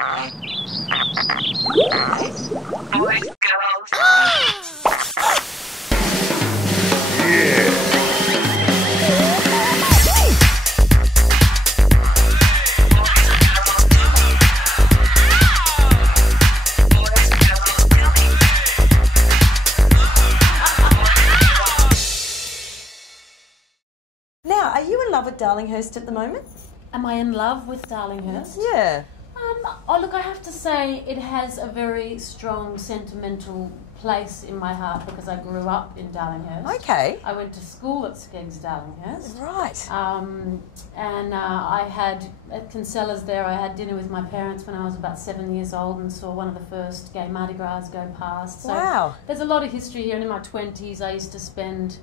Boys, girls. Now, are you in love with Darlinghurst at the moment? Am I in love with Darlinghurst? Yeah. Oh, look, I have to say it has a very strong sentimental place in my heart because I grew up in Darlinghurst. Okay. I went to school at Skeggs Darlinghurst. Right. And I had, at Kinsella's there, I had dinner with my parents when I was about 7 years old and saw one of the first gay Mardi Gras go past. So Wow. there's a lot of history here, and in my 20s I used to spend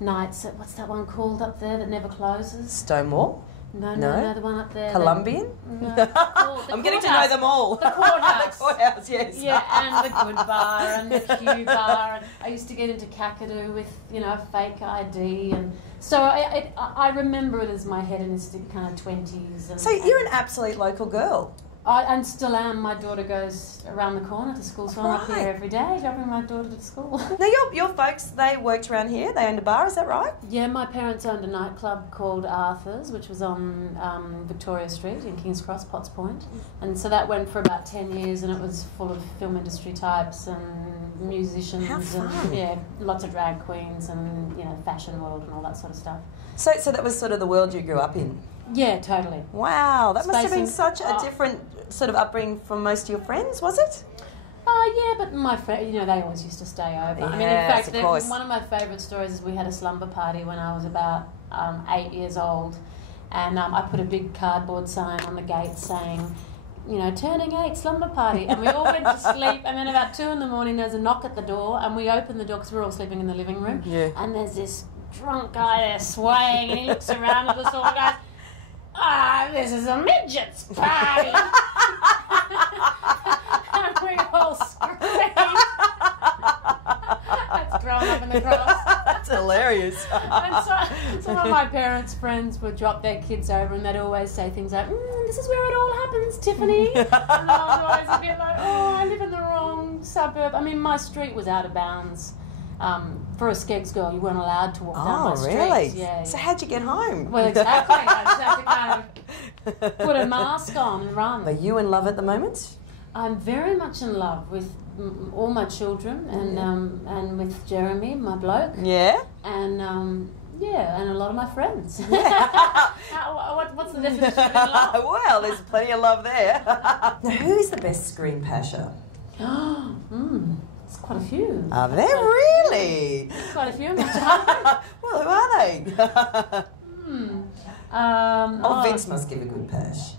nights at, what's that one called up there that never closes? Stonewall? No, No. the one up there. Columbian? No, I'm getting to know them all. The courthouse. The courthouse, yes. Yeah, and the Good Bar and the Q Bar. And I used to get into Kakadu with, you know, a fake ID. And so I remember it as my hedonistic kind of 20s. And, So you're an absolute local girl. I still am. My daughter goes around the corner to school, so I'm up Right. here every day dropping my daughter to school. Now, your folks, they worked around here. They owned a bar, is that right? Yeah, my parents owned a nightclub called Arthur's, which was on Victoria Street in King's Cross, Potts Point. And so that went for about 10 years, and it was full of film industry types and musicians. How fun. And, yeah, lots of drag queens and, you know, fashion world and all that sort of stuff. So that was sort of the world you grew up in? Yeah, totally. Wow, that must have been Spacing- such a different sort of upbringing from most of your friends, was it? Yeah, but my friends, you know, they always used to stay over. I mean, in Yes, fact, of course. one of my favourite stories is we had a slumber party when I was about 8 years old, and I put a big cardboard sign on the gate saying, you know, turning 8, slumber party, and we all went to sleep, and then about 2 in the morning there's a knock at the door, and we open the door because we're all sleeping in the living room, Yeah. and there's this drunk guy there swaying, and he looks around at us all and goes, this is a midget's party. And we all screamed. That's growing up in the cross. That's hilarious. And so some of my parents' friends would drop their kids over and they'd always say things like, this is where it all happens, Tiffany. And I was always a bit like, I live in the wrong suburb. I mean, my street was out of bounds. For a Skeggs girl, you weren't allowed to walk down my street. Really? Yeah. So how'd you get home? Well, exactly. I just had to kind of put a mask on and run. Are you in love at the moment? I'm very much in love with all my children and with Jeremy, my bloke. Yeah. And and a lot of my friends. Yeah. What's the definition of in love? Well, there's plenty of love there. Now, who is the best screen pasher? There's quite a few. Are there really? Quite a few. Well, who are they? Vince must give a good pash.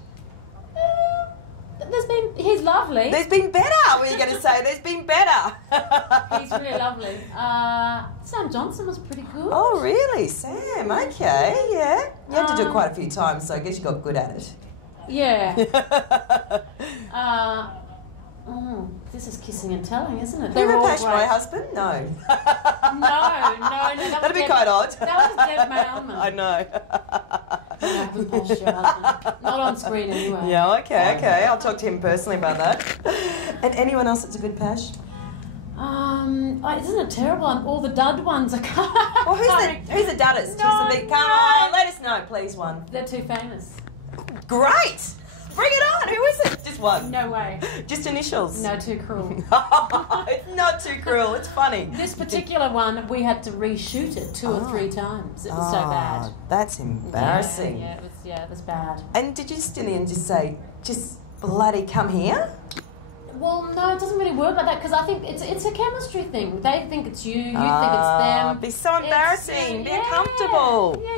He's lovely. There's been better. What are you going to say? There's been better. He's really lovely. Sam Johnson was pretty good. Oh, really? Sam, okay, yeah. You had to do it quite a few times, so I guess you got good at it. Yeah. This is kissing and telling, isn't it? Have you They're ever all pashed my great. husband? No. No. That'd be quite odd. That was Deb Mailman. I know. I haven't pashed your husband. Not on screen anyway. Yeah, okay. I'll talk to him personally about that. And anyone else that's a good pash? Isn't it terrible? All the dud ones are Well, who's the duddest? No, Who's the big? Come on, let us know, please. One. They're too famous. Great. Bring it on. Who is it? Just one. No way. Just initials. No, too cruel. It's not too cruel. It's funny. This particular one, we had to reshoot it 2 or 3 times. It was so bad. That's embarrassing. Yeah, it was bad. And did you just in the end just say, just bloody come here? Well, no, it doesn't really work like that because I think it's a chemistry thing. They think it's you, you think it's them. It'd be so embarrassing. Be uncomfortable. Yeah.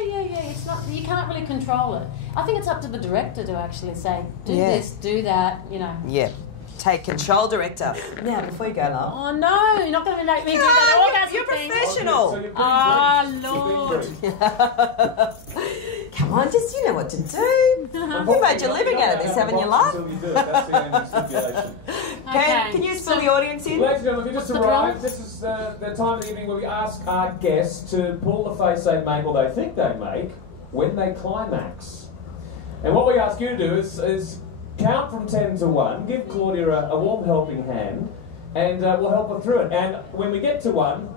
It's not. You can't really control it. I think it's up to the director to actually say, do this, do that. You know. Yeah. Take control, director. Now, before you go, love. Oh no, you're not going to make me do that. You're professional. Lord. Come on, just you know what to do. You've made your living out of this, haven't you, love? That's the only stipulation. Can you fill the audience in? Ladies and gentlemen, we just arrived. This is the time of the evening where we ask our guests to pull the face they make or they think they make when they climax. And what we ask you to do is count from 10 to 1, give Claudia a warm helping hand, and we'll help her through it. And when we get to 1,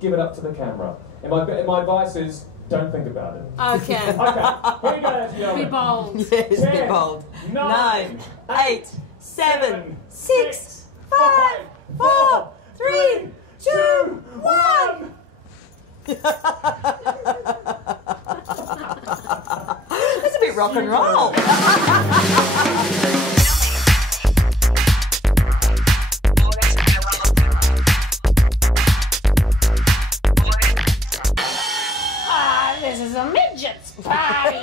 give it up to the camera. And my advice is, don't think about it. Okay. Okay, here we go, ladies and gentlemen. Be bold. Yes, 10, be bold. 9, 8, 7, 6, 5, 4, 3, 2, 1. That's a bit rock and roll. This is a midget's party.